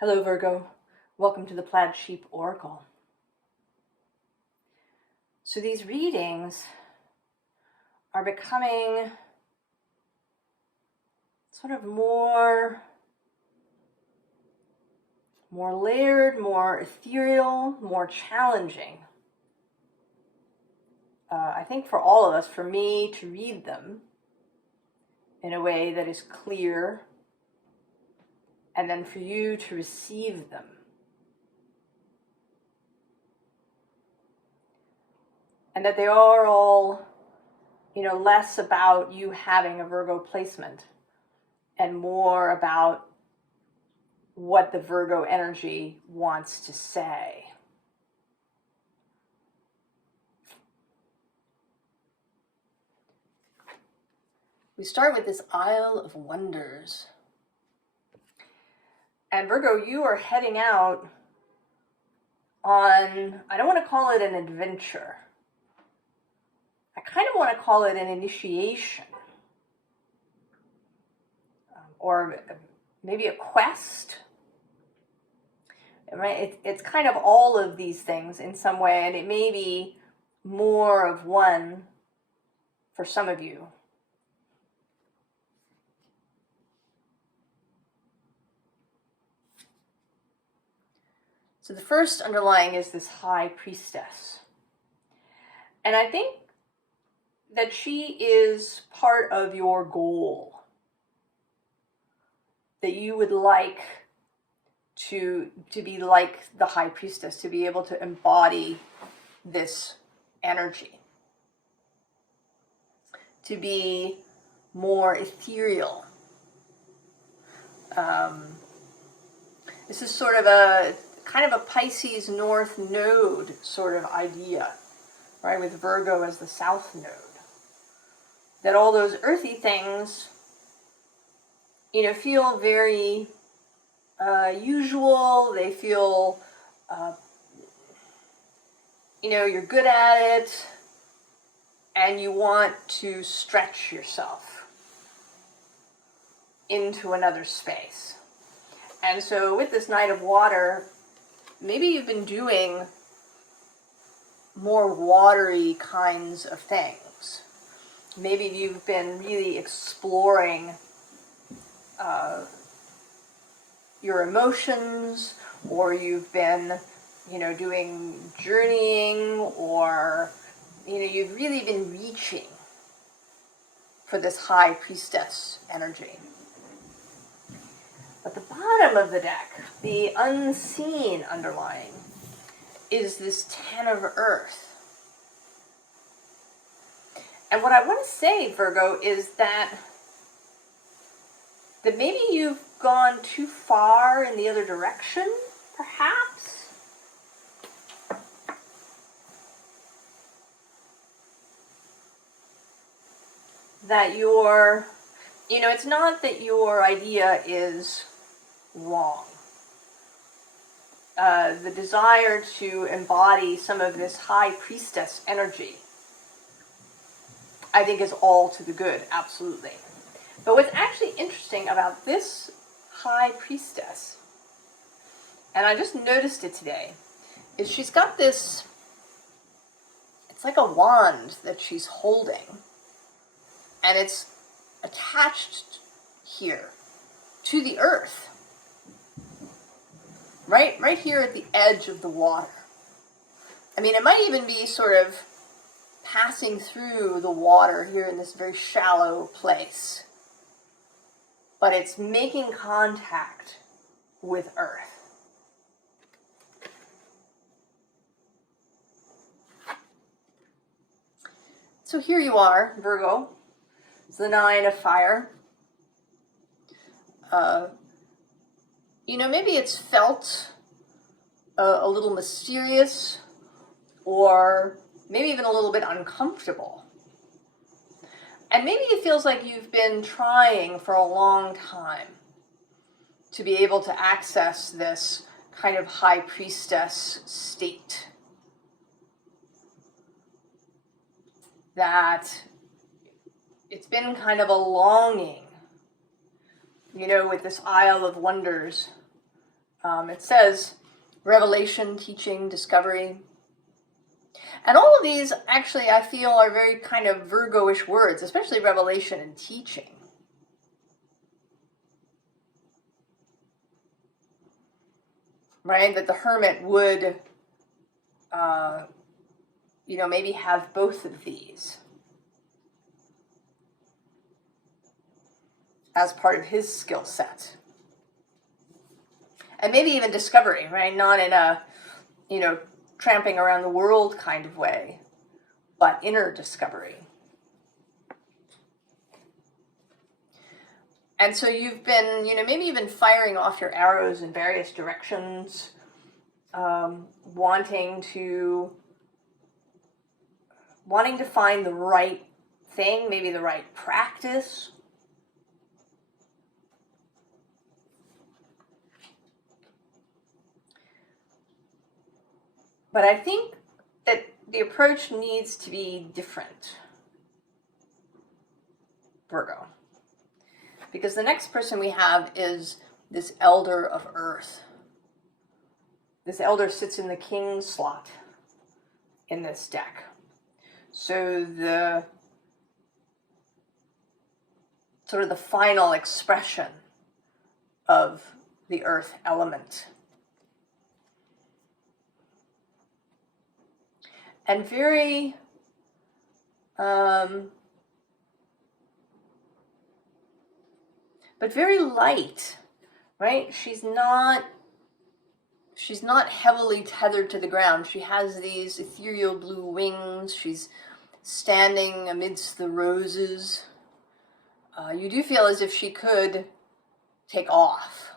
Hello Virgo, welcome to the Plaid Sheep Oracle. So these readings are becoming sort of more layered, more ethereal, more challenging. I think for all of us, for me to read them in a way that is clear, and then for you to receive them. And that they are all, less about you having a Virgo placement and more about what the Virgo energy wants to say. We start with this Isle of Wonders. And Virgo, you are heading out on, I don't want to call it an adventure. I kind of want to call it an initiation. Or maybe a quest. Right? It's kind of all of these things in some way, and it may be more of one for some of you. So the first underlying is this High Priestess. And I think that she is part of your goal. That you would like to be like the High Priestess, to be able to embody this energy. To be more ethereal. This is sort of a kind of a Pisces North Node sort of idea, right? With Virgo as the South Node. That all those earthy things, feel very usual. They feel, you're good at it, and you want to stretch yourself into another space. And so with this Knight of Water, maybe you've been doing more watery kinds of things. Maybe you've been really exploring your emotions, or you've been, doing journeying, or, you've really been reaching for this High Priestess energy. At the bottom of the deck, the unseen underlying, is this Ten of Earth. And what I want to say, Virgo, is that maybe you've gone too far in the other direction, perhaps. That it's not that your idea is wrong. The desire to embody some of this High Priestess energy, I think, is all to the good, absolutely. But what's actually interesting about this High Priestess, and I just noticed it today, is she's got this, it's like a wand that she's holding, and it's attached here to the earth. Right here at the edge of the water. I mean, it might even be sort of passing through the water here in this very shallow place. But it's making contact with Earth. So here you are, Virgo. It's the Nine of Fire. Maybe it's felt a little mysterious, or maybe even a little bit uncomfortable. And maybe it feels like you've been trying for a long time to be able to access this kind of High Priestess state. That it's been kind of a longing, with this Isle of Wonders, It says revelation, teaching, discovery. And all of these, actually, I feel are very kind of Virgo-ish words, especially revelation and teaching. Right? That the hermit would, maybe have both of these as part of his skill set. And maybe even discovery, right? Not in a, tramping around the world kind of way, but inner discovery. And so you've been, maybe even firing off your arrows in various directions, wanting to find the right thing, maybe the right practice. But I think that the approach needs to be different, Virgo. Because the next person we have is this Elder of Earth. This Elder sits in the King slot in this deck. So the sort of the final expression of the Earth element. And very but very light, right? She's not heavily tethered to the ground. She has these ethereal blue wings. She's standing amidst the roses. You do feel as if she could take off.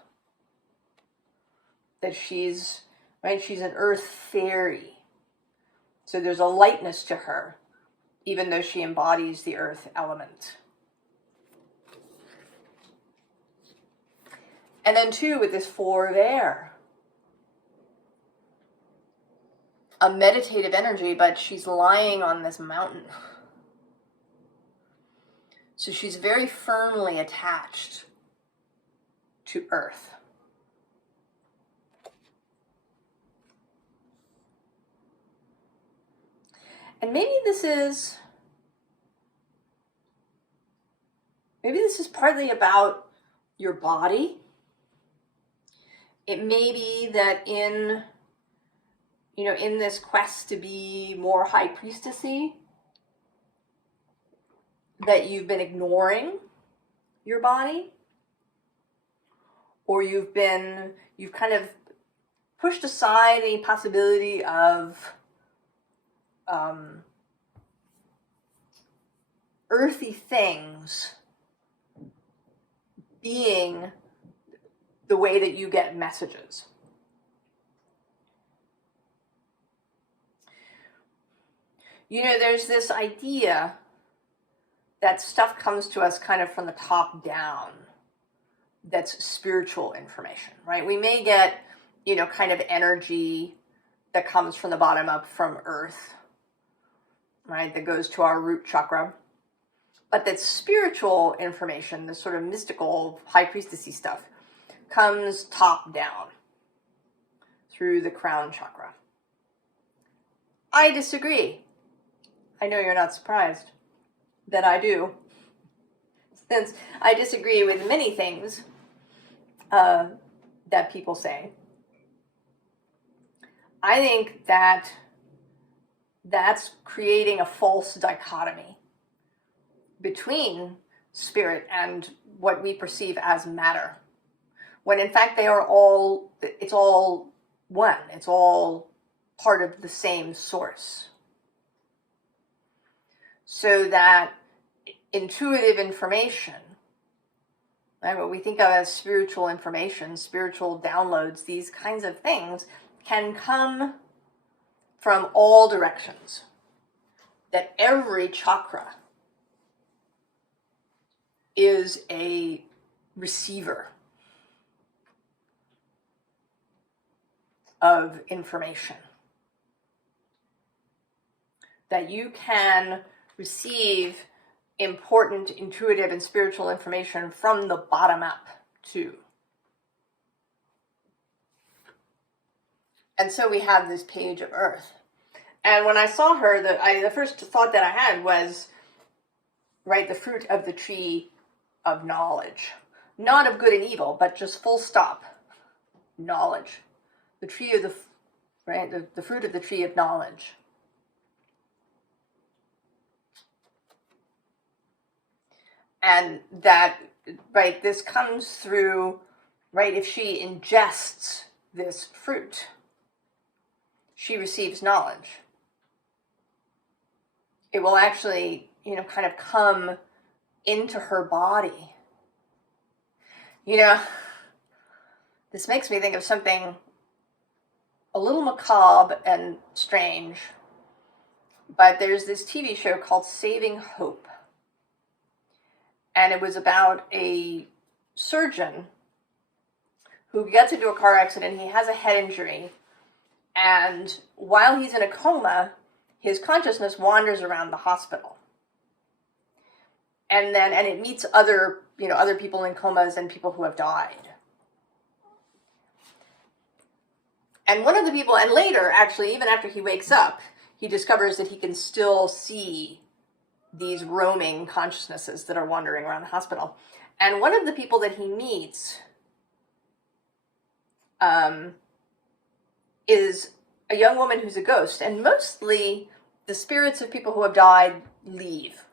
That she's an earth fairy. So there's a lightness to her, even though she embodies the earth element. And then too, with this 4 of air, a meditative energy, but she's lying on this mountain. So she's very firmly attached to earth. And maybe this is partly about your body. It may be that in this quest to be more high priestessy, that you've been ignoring your body, or you've kind of pushed aside any possibility of earthy things being the way that you get messages. There's this idea that stuff comes to us kind of from the top down. That's spiritual information, right? We may get, kind of energy that comes from the bottom up from earth, right? That goes to our root chakra. But that spiritual information, the sort of mystical, high priestessy stuff, comes top down through the crown chakra. I disagree. I know you're not surprised that I do, since I disagree with many things that people say. I think that that's creating a false dichotomy between spirit and what we perceive as matter, when in fact it's all one, it's all part of the same source. So that intuitive information, right, what we think of as spiritual information, spiritual downloads, these kinds of things can come from all directions. That every chakra is a receiver of information. That you can receive important intuitive and spiritual information from the bottom up too. And so we have this page of earth. And when I saw her, the first thought that I had was, right, the fruit of the tree of knowledge. Not of good and evil, but just full stop. Knowledge. The tree of the fruit of the tree of knowledge. And that, right, this comes through, right, if she ingests this fruit, she receives knowledge. It will actually, kind of come into her body. This makes me think of something a little macabre and strange, but there's this TV show called Saving Hope. And it was about a surgeon who gets into a car accident. He has a head injury. And while he's in a coma, his consciousness wanders around the hospital. And it meets other people in comas and people who have died. And one of the people, and later, actually, even after he wakes up, he discovers that he can still see these roaming consciousnesses that are wandering around the hospital. And one of the people that he meets is a young woman who's a ghost. And mostly the spirits of people who have died leave,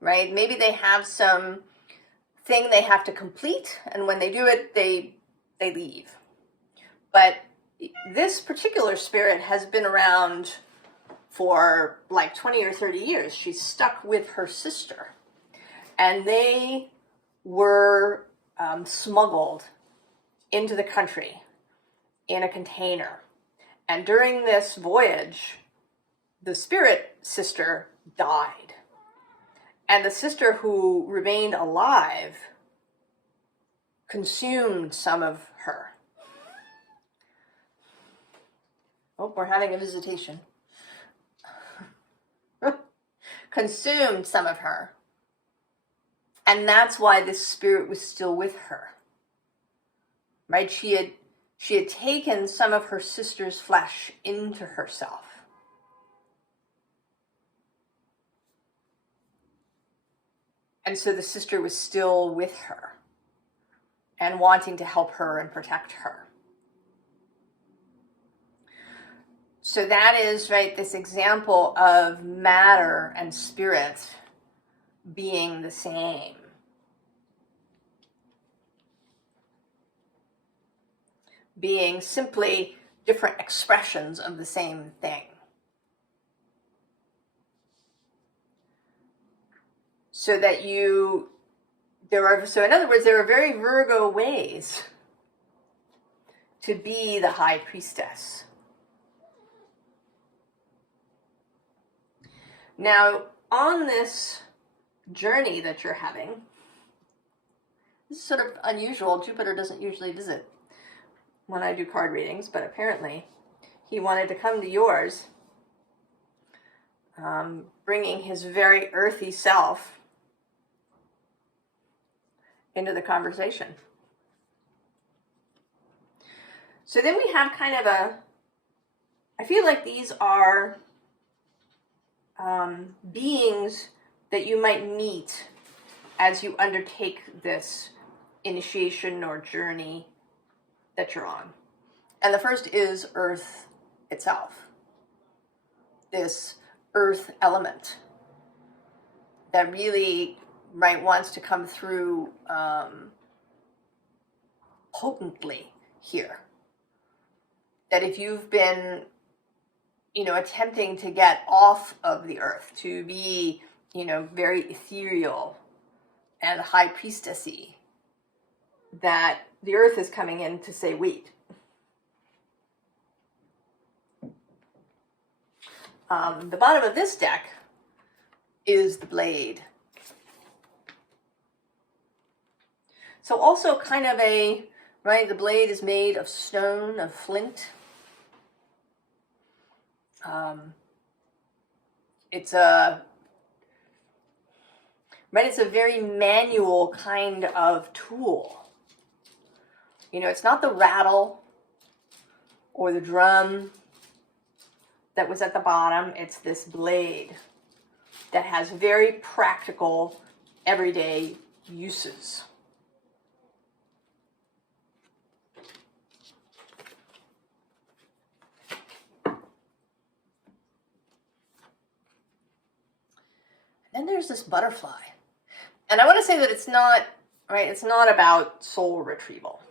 right? Maybe they have some thing they have to complete, and when they do it, they leave. But this particular spirit has been around for like 20 or 30 years. She's stuck with her sister. And they were smuggled into the country in a container. And during this voyage, the spirit sister died. And the sister who remained alive consumed some of her. Oh, we're having a visitation. Consumed some of her. And that's why this spirit was still with her. Right? She had taken some of her sister's flesh into herself. And so the sister was still with her and wanting to help her and protect her. So that is, right, this example of matter and spirit being the same. Being simply different expressions of the same thing. So that in other words, there are very Virgo ways to be the high priestess. Now, on this journey that you're having, this is sort of unusual. Jupiter doesn't usually visit when I do card readings, but apparently he wanted to come to yours, bringing his very earthy self into the conversation. So then we have kind of I feel like these are beings that you might meet as you undertake this initiation or journey that you're on. And the first is Earth itself. This earth element that really, right, wants to come through potently here. That if you've been, attempting to get off of the earth, to be, very ethereal and high priestessy, that the earth is coming in to say, wait. The bottom of this deck is the Blade. So also kind of the blade is made of stone, of flint. It's a very manual kind of tool. It's not the rattle. or the drum that was at the bottom. It's this blade that has very practical, everyday uses. Then there's this butterfly. And I want to say that it's not, right, it's not about soul retrieval.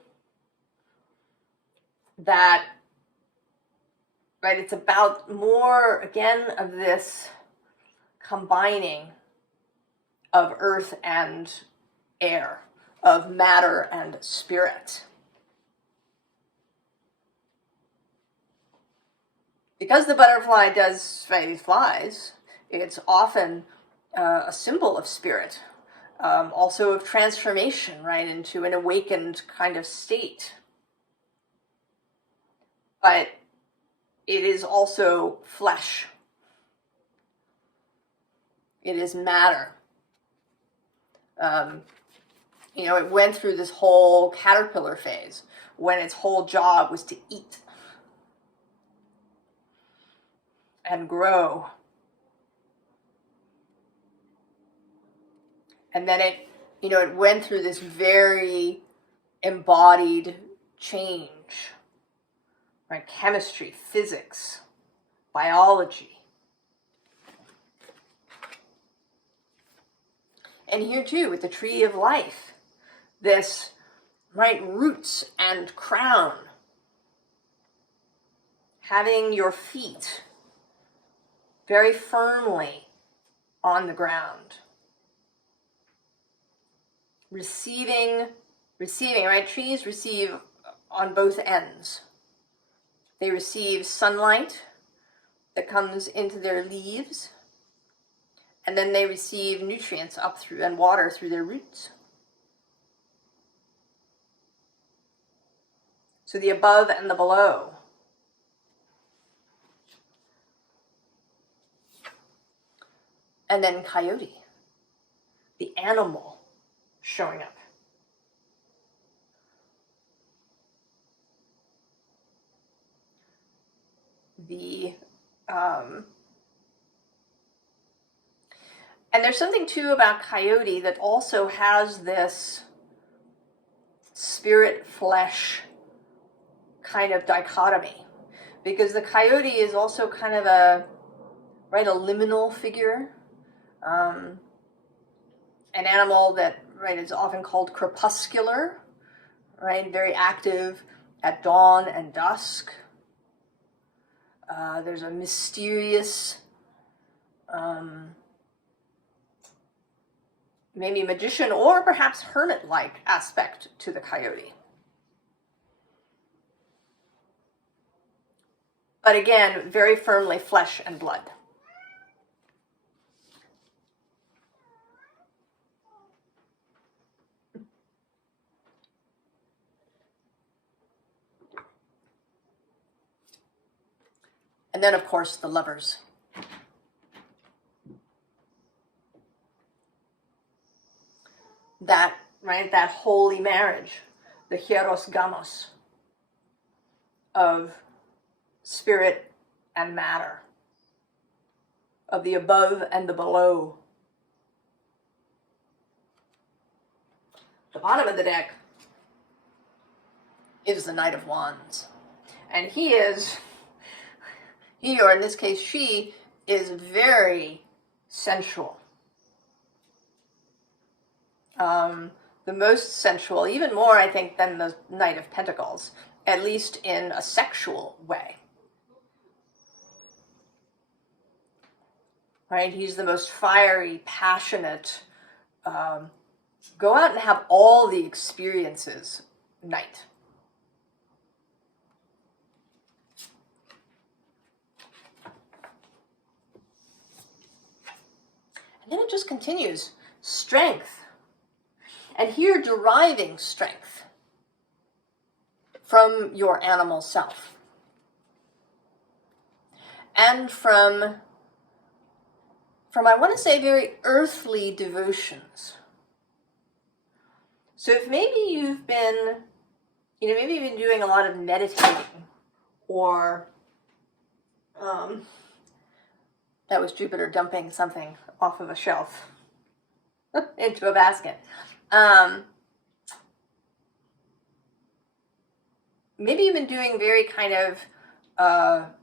That, right, it's about more, again, of this combining of earth and air, of matter and spirit. Because the butterfly does, right, flies, it's often a symbol of spirit, also of transformation, right, into an awakened kind of state. But it is also flesh. It is matter. You know, it went through this whole caterpillar phase when its whole job was to eat and grow. And then it, you know, it went through this very embodied change, right? Chemistry, physics, biology. And here too, with the tree of life, this, right, roots and crown. Having your feet very firmly on the ground. Receiving, right? Trees receive on both ends. They receive sunlight that comes into their leaves, and then they receive nutrients up through and water through their roots. So the above and the below. And then coyote, the animal showing up. And there's something too about coyote that also has this spirit flesh kind of dichotomy, because the coyote is also kind of a, right, a liminal figure, an animal that, right, is often called crepuscular, right, very active at dawn and dusk. There's a mysterious, maybe magician or perhaps hermit-like aspect to the coyote. But again, very firmly flesh and blood. And then, of course, the lovers. That, right, that holy marriage, the hieros gamos of spirit and matter, of the above and the below. The bottom of the deck is the Knight of Wands. And he, or in this case she, is very sensual. The most sensual, even more, I think, than the Knight of Pentacles, at least in a sexual way. Right? He's the most fiery, passionate, go out and have all the experiences knight. And then it just continues. Strength. And here, deriving strength from your animal self. And from I want to say, very earthly devotions. So if maybe you've been, maybe you've been doing a lot of meditating or that was Jupiter dumping something off of a shelf into a basket. Maybe you've been doing very kind of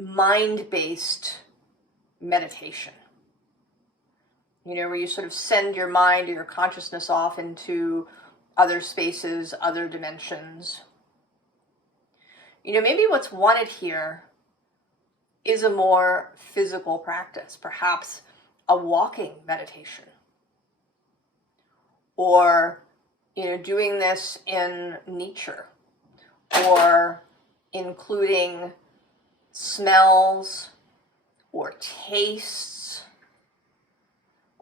mind-based meditation. You know, where you sort of send your mind or your consciousness off into other spaces, other dimensions. You know, maybe what's wanted here is a more physical practice, perhaps a walking meditation. Or, you know, doing this in nature, or including smells or tastes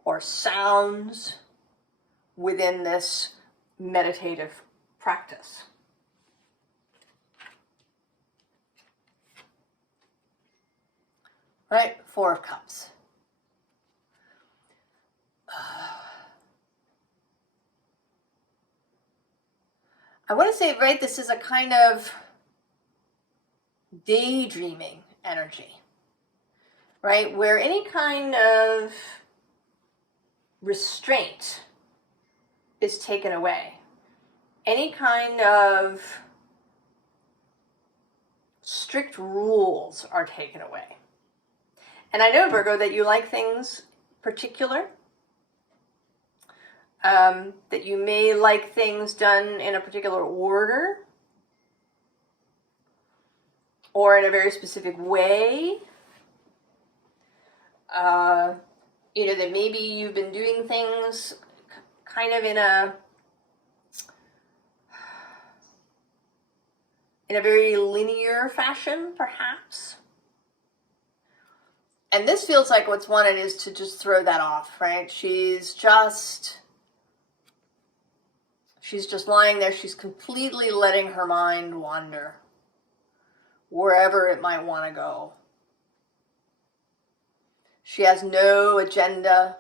or sounds within this meditative practice. Right? Four of Cups. I want to say, right, this is a kind of daydreaming energy, right? Where any kind of restraint is taken away. Any kind of strict rules are taken away. And I know, Virgo, that you like things particular, that you may like things done in a particular order or in a very specific way. You know, that maybe you've been doing things kind of in a very linear fashion, perhaps. And this feels like what's wanted is to just throw that off, right? She's just lying there. She's completely letting her mind wander wherever it might want to go. She has no agenda.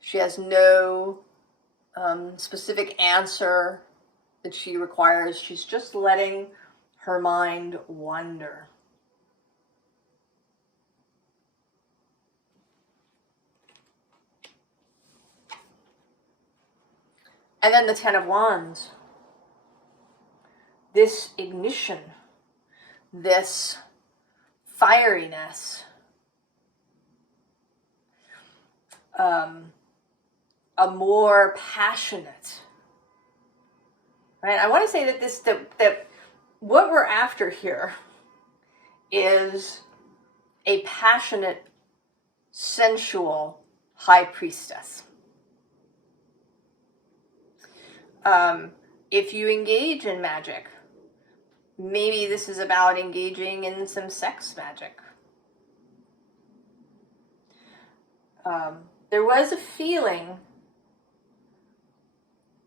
She has no specific answer that she requires. She's just letting her mind wander. And then the Ten of Wands. This ignition, this fieriness, a more passionate, right? I want to say that what we're after here is a passionate, sensual high priestess. If you engage in magic, maybe this is about engaging in some sex magic. There was a feeling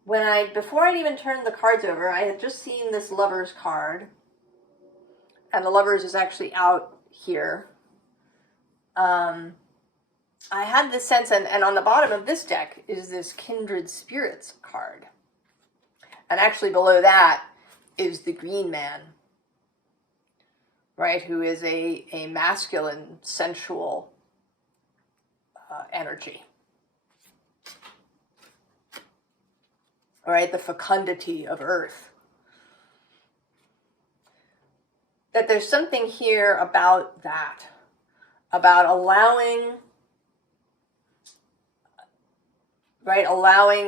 when before I'd even turned the cards over, I had just seen this Lovers card, and the Lovers is actually out here. I had this sense, and on the bottom of this deck is this Kindred Spirits card. And actually below that is the Green Man, right, who is a masculine, sensual energy. All right, the fecundity of Earth. That there's something here about that, about allowing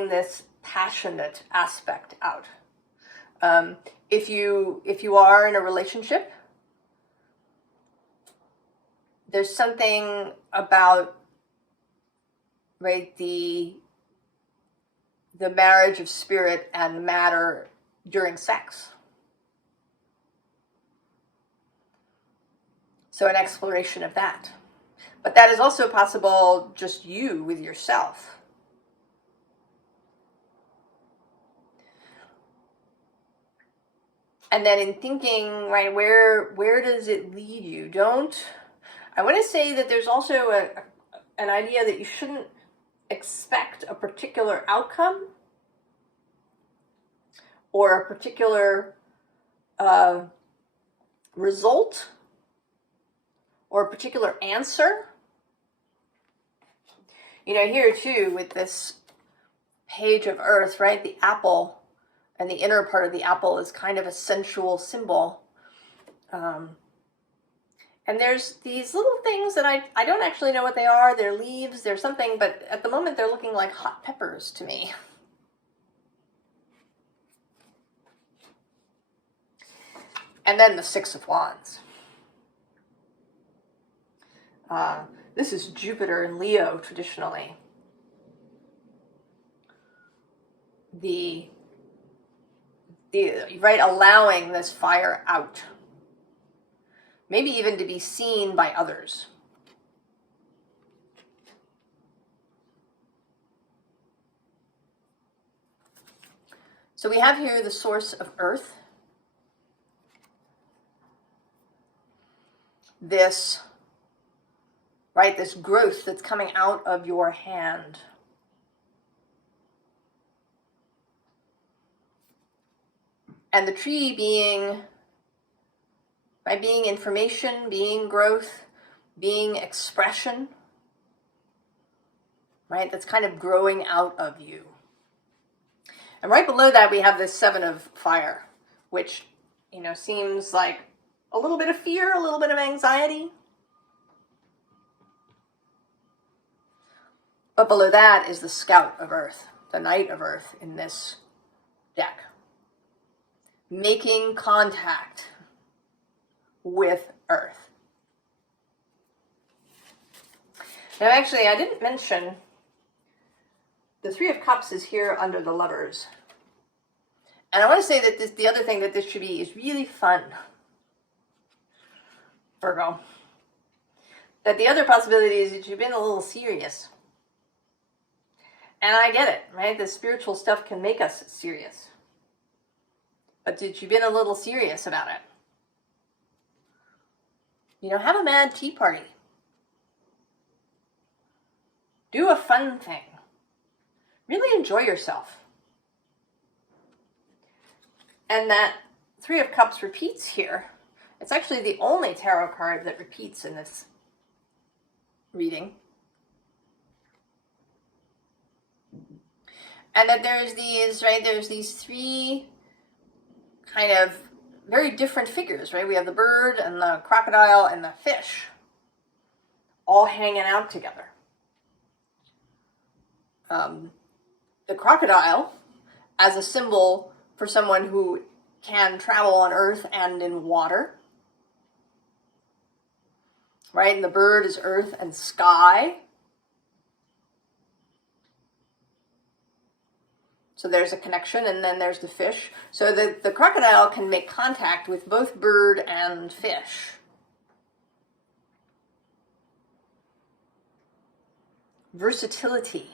this passionate aspect out. If you are in a relationship, there's something about, right, the marriage of spirit and matter during sex. So an exploration of that. But that is also possible just you with yourself. And then in thinking, right, where does it lead you? I want to say that there's also an idea that you shouldn't expect a particular outcome or a particular result or a particular answer. You know, here too, with this page of earth, right? The apple and the inner part of the apple is kind of a sensual symbol. And there's these little things that I don't actually know what they are. They're leaves, they're something, but at the moment they're looking like hot peppers to me. And then the Six of Wands. This is Jupiter in Leo traditionally. The right, allowing this fire out. Maybe even to be seen by others. So we have here the source of earth. This, right, this growth that's coming out of your hand. And the tree being, by being information, being growth, being expression, right, that's kind of growing out of you. And right below that we have this Seven of Fire, which, you know, seems like a little bit of fear, a little bit of anxiety. But below that is the Scout of Earth, the Knight of Earth in this deck. Making contact with Earth. Now actually, I didn't mention the Three of Cups is here under the Lovers. And I want to say that the other thing that this should be is really fun. Virgo. That the other possibility is that you've been a little serious. And I get it, right? The spiritual stuff can make us serious. But did you been a little serious about it? You know, have a mad tea party. Do a fun thing. Really enjoy yourself. And that Three of Cups repeats here. It's actually the only tarot card that repeats in this reading. And that there's these, right, there's these three kind of very different figures, right? We have the bird and the crocodile and the fish all hanging out together. The crocodile as a symbol for someone who can travel on earth and in water. Right? And the bird is earth and sky. So there's a connection, and then there's the fish. So the crocodile can make contact with both bird and fish. Versatility.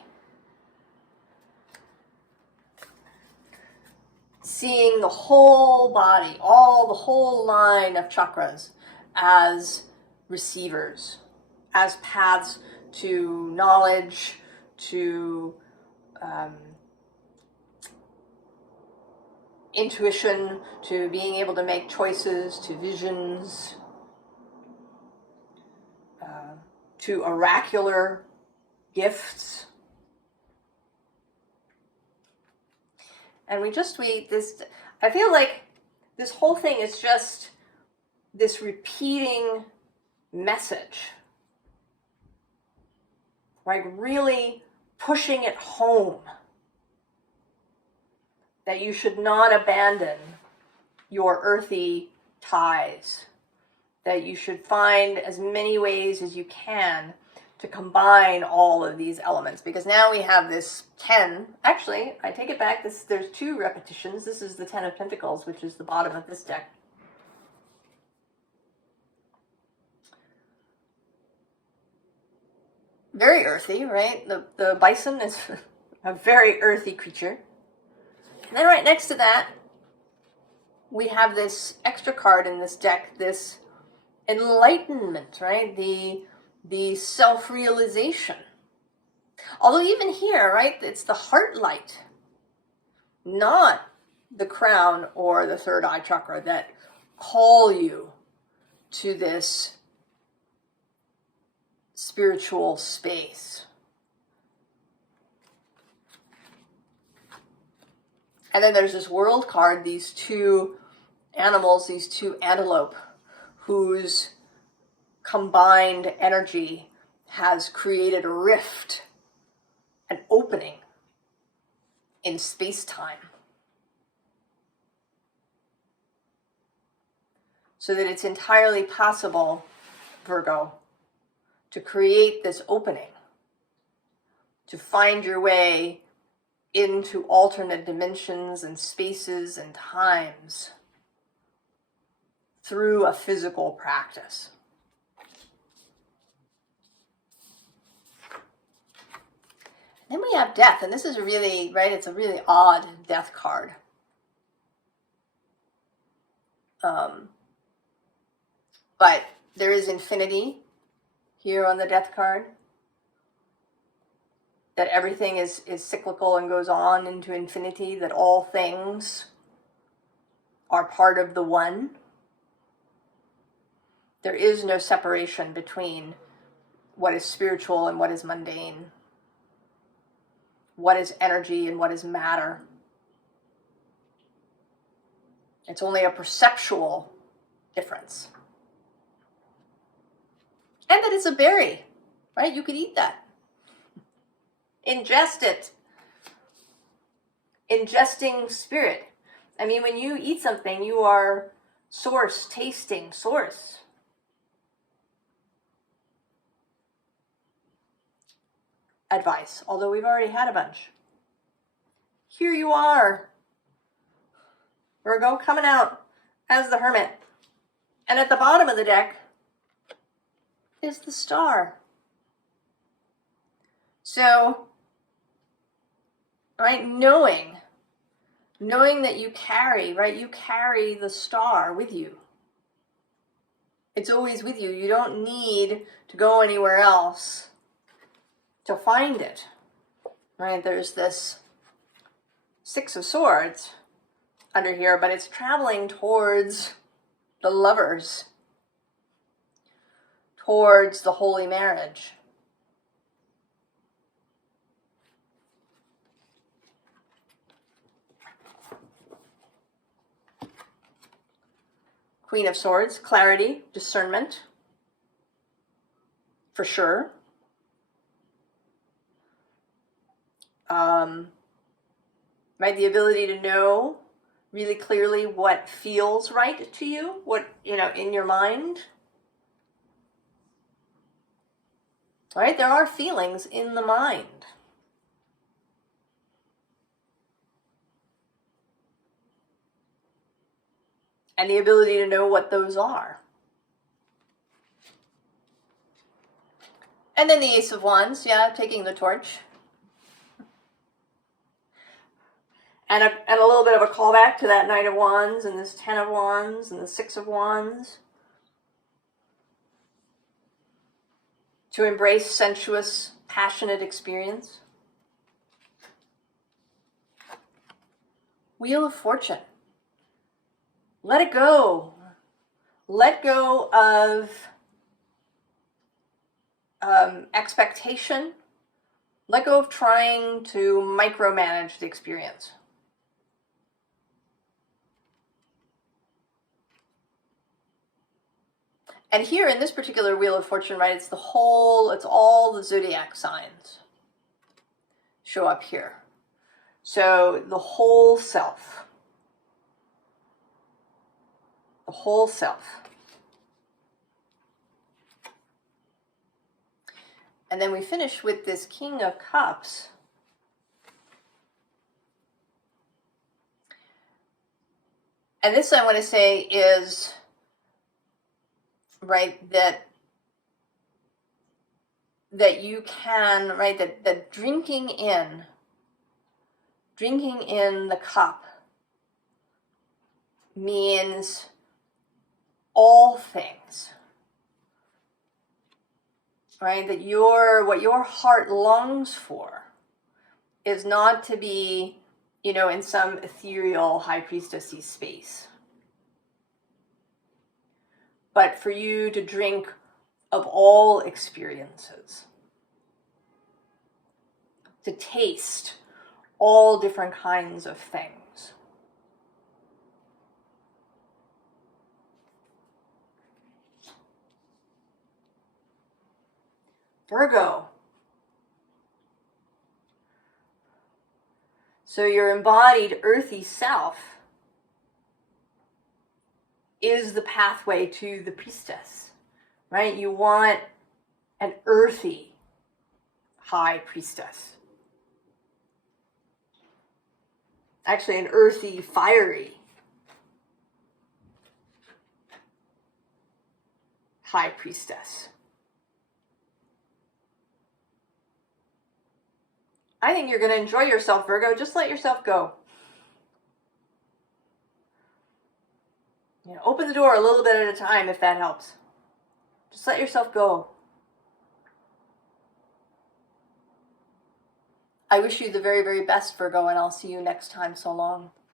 Seeing the whole body, the whole line of chakras as receivers, as paths to knowledge, to intuition, to being able to make choices, to visions, to oracular gifts. And I feel like this whole thing is just this repeating message. Like really pushing it home. That you should not abandon your earthy ties. That you should find as many ways as you can to combine all of these elements. Because now we have this 10. Actually, I take it back. There's 2 repetitions. This is the 10 of Pentacles, which is the bottom of this deck. Very earthy, right? The bison is a very earthy creature. And then right next to that, we have this extra card in this deck, this enlightenment, right? The self-realization. Although even here, right, it's the heart light, not the crown or the third eye chakra that call you to this spiritual space. And then there's this world card, these two animals, these two antelope, whose combined energy has created a rift, an opening in space-time. So that it's entirely possible, Virgo, to create this opening, to find your way into alternate dimensions and spaces and times through a physical practice. Then we have death, and this is really, right, it's a really odd death card. But there is infinity here on the death card. That everything is cyclical and goes on into infinity, that all things are part of the one. There is no separation between what is spiritual and what is mundane, what is energy and what is matter. It's only a perceptual difference. And that it's a berry, right? You could eat that. Ingest it. Ingesting spirit. I mean, when you eat something, you are source, tasting source. Advice, although we've already had a bunch. Here you are, Virgo, coming out as the Hermit. And at the bottom of the deck is the Star. So, right, knowing that you carry, right, you carry the Star with you. It's always with you. You don't need to go anywhere else to find it, right? There's this Six of Swords under here, but it's traveling towards the lovers, towards the holy marriage. Queen of Swords, clarity, discernment, for sure. Right, the ability to know really clearly what feels right to you, what, in your mind. Right, there are feelings in the mind. And the ability to know what those are. And then the Ace of Wands, taking the torch. And a little bit of a callback to that Knight of Wands and this Ten of Wands and the Six of Wands. To embrace sensuous, passionate experience. Wheel of Fortune. Let it go. Let go of expectation. Let go of trying to micromanage the experience. And here in this particular Wheel of Fortune, right, it's all the zodiac signs show up here. So the whole self. The whole self. And then we finish with this King of Cups. And this, I want to say, is, right, that you can, right, that drinking in the cup means all things, right? That what your heart longs for is not to be you know, in some ethereal high priestessy space. But for you to drink of all experiences, to taste all different kinds of things. Virgo. So your embodied earthy self is the pathway to the priestess, right? You want an earthy high priestess. Actually, an earthy, fiery high priestess. I think you're going to enjoy yourself, Virgo. Just let yourself go. You know, open the door a little bit at a time if that helps. Just let yourself go. I wish you the very, very best, Virgo, and I'll see you next time. So long.